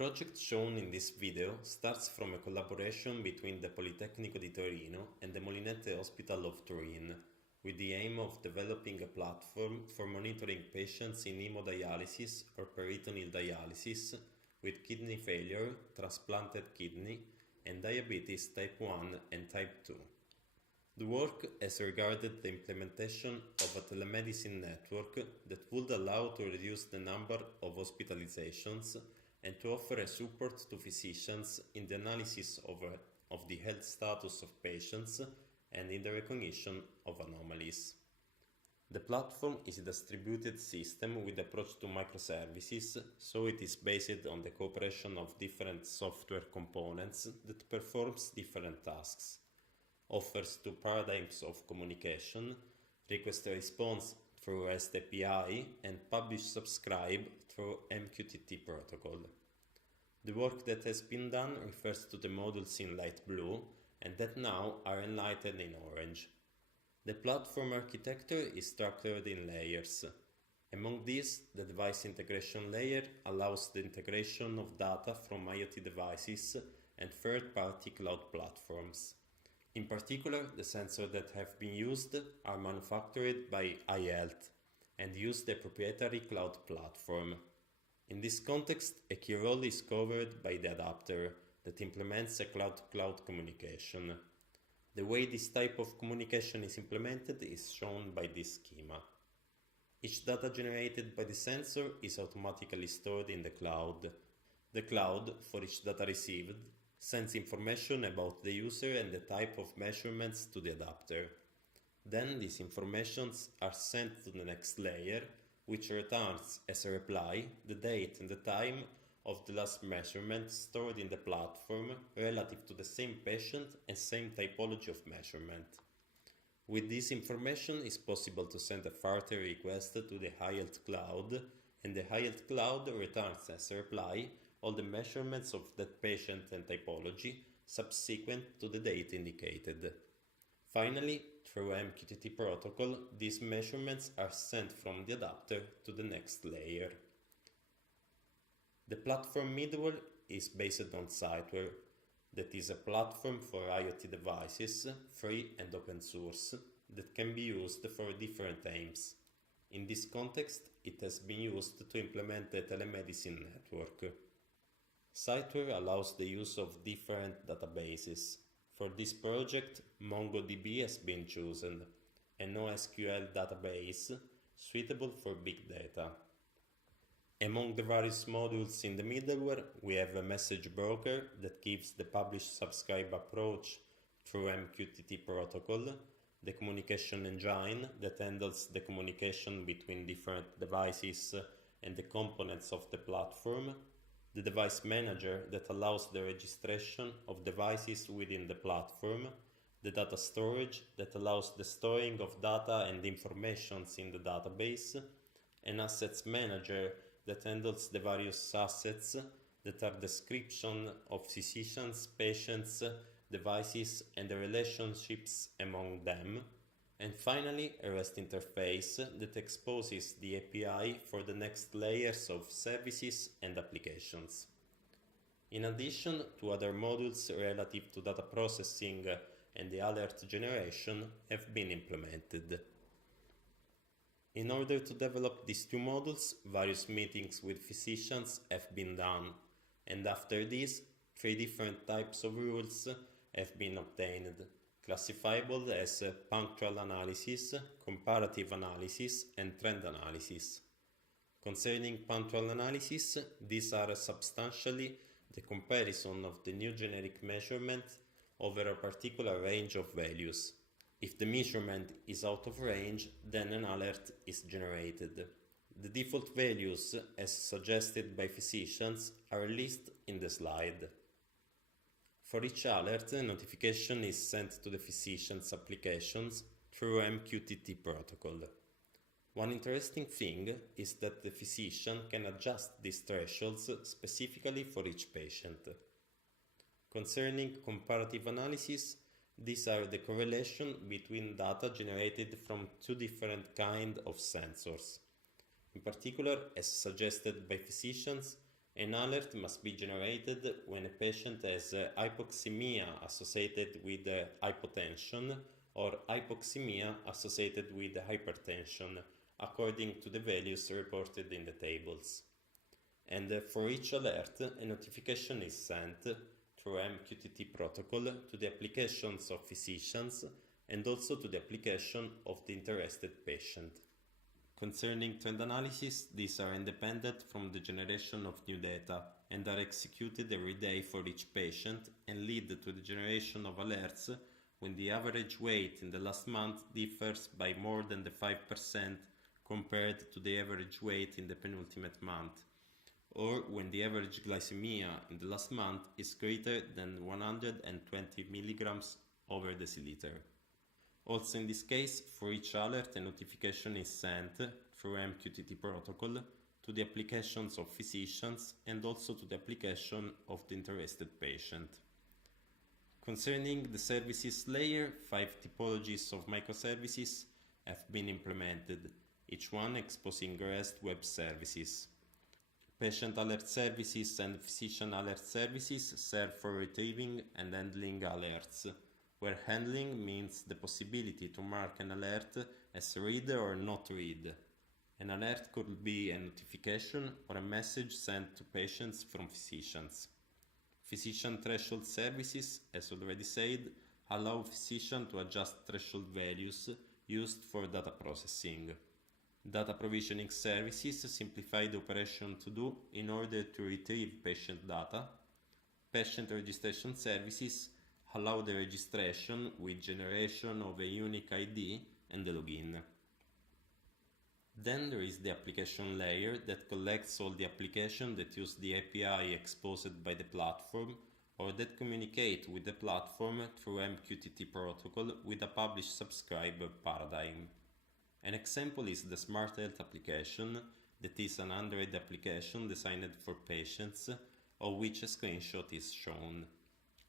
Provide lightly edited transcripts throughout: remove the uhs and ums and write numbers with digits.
project shown in this video starts from a collaboration between the Politecnico di Torino and the Molinette Hospital of Turin, with the aim of developing a platform for monitoring patients in hemodialysis or peritoneal dialysis with kidney failure, transplanted kidney, and diabetes type 1 and type 2. The work has regarded the implementation of a telemedicine network that would allow to reduce the number of hospitalizations and to offer a support to physicians in the analysis of the health status of patients and in the recognition of anomalies. The platform is a distributed system with approach to microservices, so it is based on the cooperation of different software components that performs different tasks, offers two paradigms of communication, request response through REST API, and publish-subscribe through MQTT protocol. The work that has been done refers to the modules in light blue and that now are enlightened in orange. The platform architecture is structured in layers. Among these, the device integration layer allows the integration of data from IoT devices and third-party cloud platforms. In particular, the sensors that have been used are manufactured by iHealth and use the proprietary cloud platform. In this context, a key role is covered by the adapter that implements a cloud-to-cloud communication. The way this type of communication is implemented is shown by this schema. Each data generated by the sensor is automatically stored in the cloud. The cloud, for each data received, sends information about the user and the type of measurements to the adapter. Then these informations are sent to the next layer, which returns as a reply the date and the time of the last measurement stored in the platform relative to the same patient and same typology of measurement. With this information, it is possible to send a further request to the iHealth cloud, and the iHealth cloud returns as a reply all the measurements of that patient and typology subsequent to the date indicated. Finally, through MQTT protocol, these measurements are sent from the adapter to the next layer. The platform middleware is based on SiteWhere, that is a platform for IoT devices, free and open source, that can be used for different aims. In this context, it has been used to implement the telemedicine network. SiteWhere allows the use of different databases. For this project, MongoDB has been chosen, a NoSQL database suitable for big data. Among the various modules in the middleware, we have a message broker that gives the publish-subscribe approach through MQTT protocol, the communication engine that handles the communication between different devices and the components of the platform, the device manager that allows the registration of devices within the platform, the data storage that allows the storing of data and informations in the database, an assets manager that handles the various assets that are description of physicians, patients, devices, and the relationships among them, and finally a REST interface that exposes the API for the next layers of services and applications. In addition, two other modules relative to data processing and the alert generation have been implemented. In order to develop these two modules, various meetings with physicians have been done, and after this, three different types of rules have been obtained, classifiable as punctual analysis, comparative analysis, and trend analysis. Concerning punctual analysis, these are substantially the comparison of the new generic measurement over a particular range of values. If the measurement is out of range, then an alert is generated. The default values, as suggested by physicians, are listed in the slide. For each alert, a notification is sent to the physician's applications through MQTT protocol. One interesting thing is that the physician can adjust these thresholds specifically for each patient. Concerning comparative analysis, these are the correlation between data generated from two different kinds of sensors. In particular, as suggested by physicians, An alert must be generated when a patient has hypoxemia associated with hypotension or hypoxemia associated with hypertension, according to the values reported in the tables. And for each alert, a notification is sent through MQTT protocol to the applications of physicians and also to the application of the interested patient. Concerning trend analysis, these are independent from the generation of new data and are executed every day for each patient and lead to the generation of alerts when the average weight in the last month differs by more than the 5% compared to the average weight in the penultimate month, or when the average glycemia in the last month is greater than 120 milligrams over deciliter. Also in this case, for each alert a notification is sent through MQTT protocol to the applications of physicians and also to the application of the interested patient. Concerning the services layer, 5 typologies of microservices have been implemented, each one exposing REST web services. Patient alert services and physician alert services serve for retrieving and handling alerts, where handling means the possibility to mark an alert as read or not read. An alert could be a notification or a message sent to patients from physicians. Physician threshold services, as already said, allow physician to adjust threshold values used for data processing. Data provisioning services simplify the operation to do in order to retrieve patient data. Patient registration services allow the registration with generation of a unique ID and the login. Then there is the application layer that collects all the applications that use the API exposed by the platform or that communicate with the platform through MQTT protocol with a publish-subscribe paradigm. An example is the Smart Health application, that is an Android application designed for patients, of which a screenshot is shown.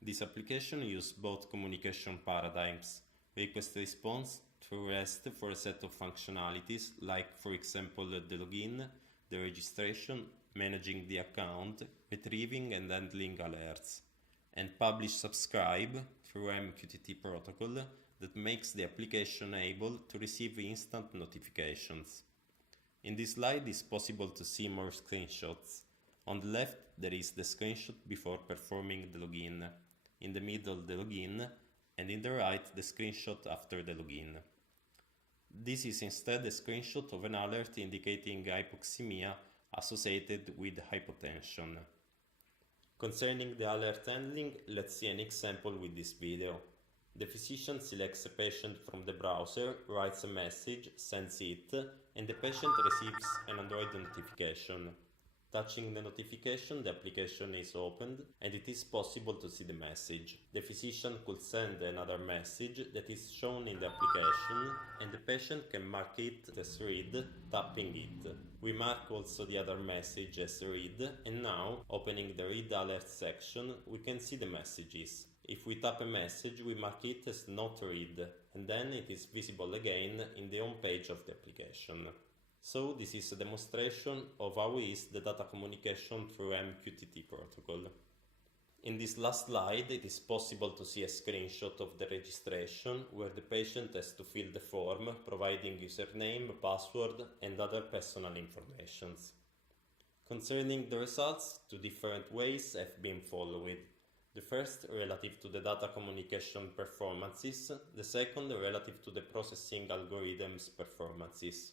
This application uses both communication paradigms, request response through REST for a set of functionalities like, for example, the login, the registration, managing the account, retrieving and handling alerts, and publish-subscribe through MQTT protocol that makes the application able to receive instant notifications. In this slide it is possible to see more screenshots. On the left there is the screenshot before performing the login, in the middle the login, and in the right the screenshot after the login. This is instead a screenshot of an alert indicating hypoxemia associated with hypotension. Concerning the alert handling, let's see an example with this video. The physician selects a patient from the browser, writes a message, sends it, and the patient receives an Android notification. Touching the notification, the application is opened and it is possible to see the message. The physician could send another message that is shown in the application and the patient can mark it as read, tapping it. We mark also the other message as read, and now, opening the read alert section, we can see the messages. If we tap a message, we mark it as not read, and then it is visible again in the home page of the application. So this is a demonstration of how is the data communication through MQTT protocol. In this last slide, it is possible to see a screenshot of the registration where the patient has to fill the form, providing username, password, and other personal information. Concerning the results, 2 different ways have been followed. The first relative to the data communication performances, the second relative to the processing algorithms performances.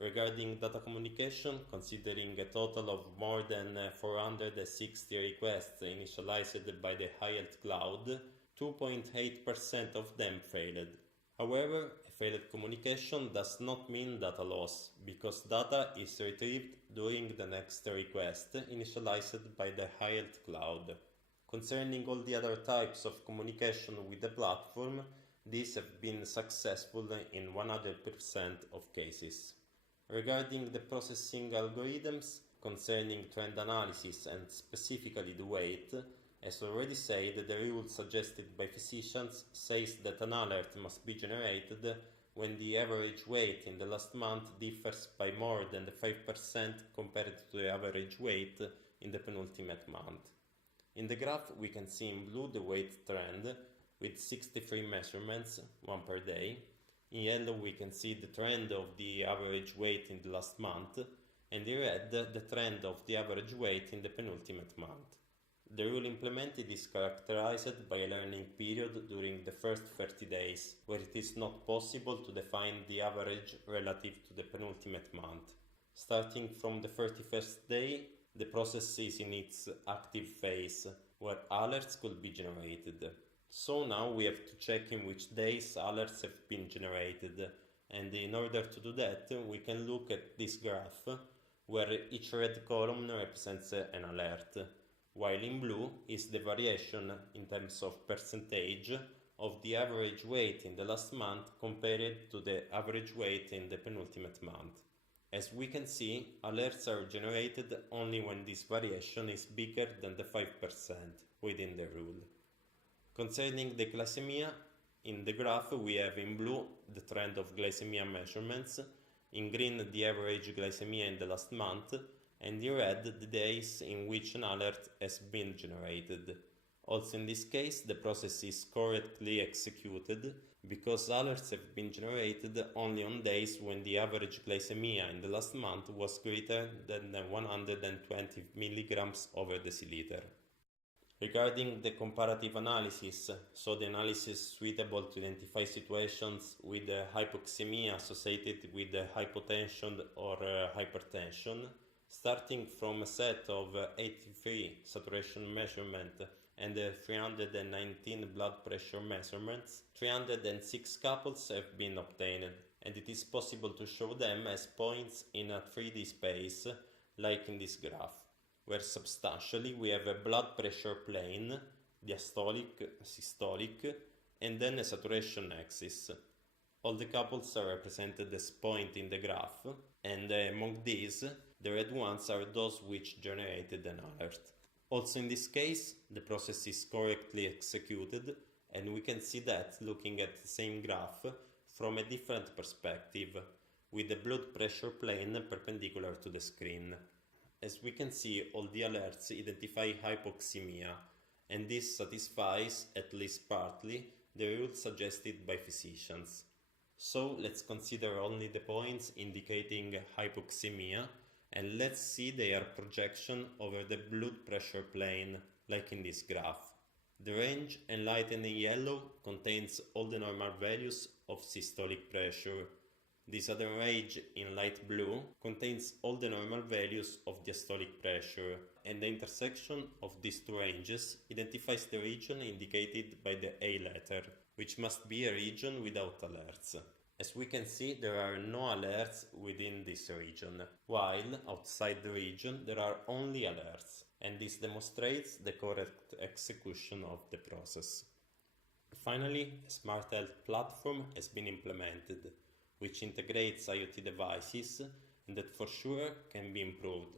Regarding data communication, considering a total of more than 460 requests initialized by the IoT cloud, 2.8% of them failed. However, a failed communication does not mean data loss, because data is retrieved during the next request initialized by the IoT cloud. Concerning all the other types of communication with the platform, these have been successful in 100% of cases. Regarding the processing algorithms, concerning trend analysis and specifically the weight, as already said, the rule suggested by physicians says that an alert must be generated when the average weight in the last month differs by more than the 5% compared to the average weight in the penultimate month. In the graph we can see in blue the weight trend with 63 measurements, one per day. In yellow we can see the trend of the average weight in the last month, and in red the trend of the average weight in the penultimate month. The rule implemented is characterized by a learning period during the first 30 days, where it is not possible to define the average relative to the penultimate month. Starting from the 31st day, the process is in its active phase, where alerts could be generated. So now we have to check in which days alerts have been generated, and in order to do that we can look at this graph, where each red column represents an alert, while in blue is the variation in terms of percentage of the average weight in the last month compared to the average weight in the penultimate month. As we can see, alerts are generated only when this variation is bigger than the 5% within the rule. Concerning the glycemia, in the graph we have in blue the trend of glycemia measurements, in green the average glycemia in the last month, and in red the days in which an alert has been generated. Also in this case the process is correctly executed because alerts have been generated only on days when the average glycemia in the last month was greater than 120 mg over deciliter. Regarding the comparative analysis, so the analysis suitable to identify situations with hypoxemia associated with hypotension or hypertension, starting from a set of 83 saturation measurements and 319 blood pressure measurements, 306 couples have been obtained, and it is possible to show them as points in a 3D space, like in this graph, where substantially we have a blood pressure plane, diastolic, systolic, and then a saturation axis. All the couples are represented as points in the graph, and among these, the red ones are those which generated an alert. Also in this case, the process is correctly executed, and we can see that looking at the same graph from a different perspective, with the blood pressure plane perpendicular to the screen. As we can see, all the alerts identify hypoxemia, and this satisfies, at least partly, the rule suggested by physicians. So let's consider only the points indicating hypoxemia, and let's see their projection over the blood pressure plane, like in this graph. The range enlightened in yellow contains all the normal values of systolic pressure. This other range in light blue contains all the normal values of diastolic pressure, and the intersection of these two ranges identifies the region indicated by the A letter, which must be a region without alerts. As we can see, there are no alerts within this region, while outside the region there are only alerts, and this demonstrates the correct execution of the process. Finally, a smart health platform has been implemented, which integrates IoT devices and that for sure can be improved,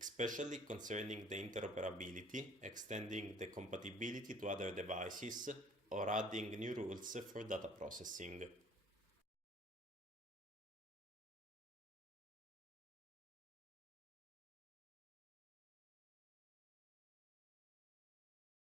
especially concerning the interoperability, extending the compatibility to other devices, or adding new rules for data processing.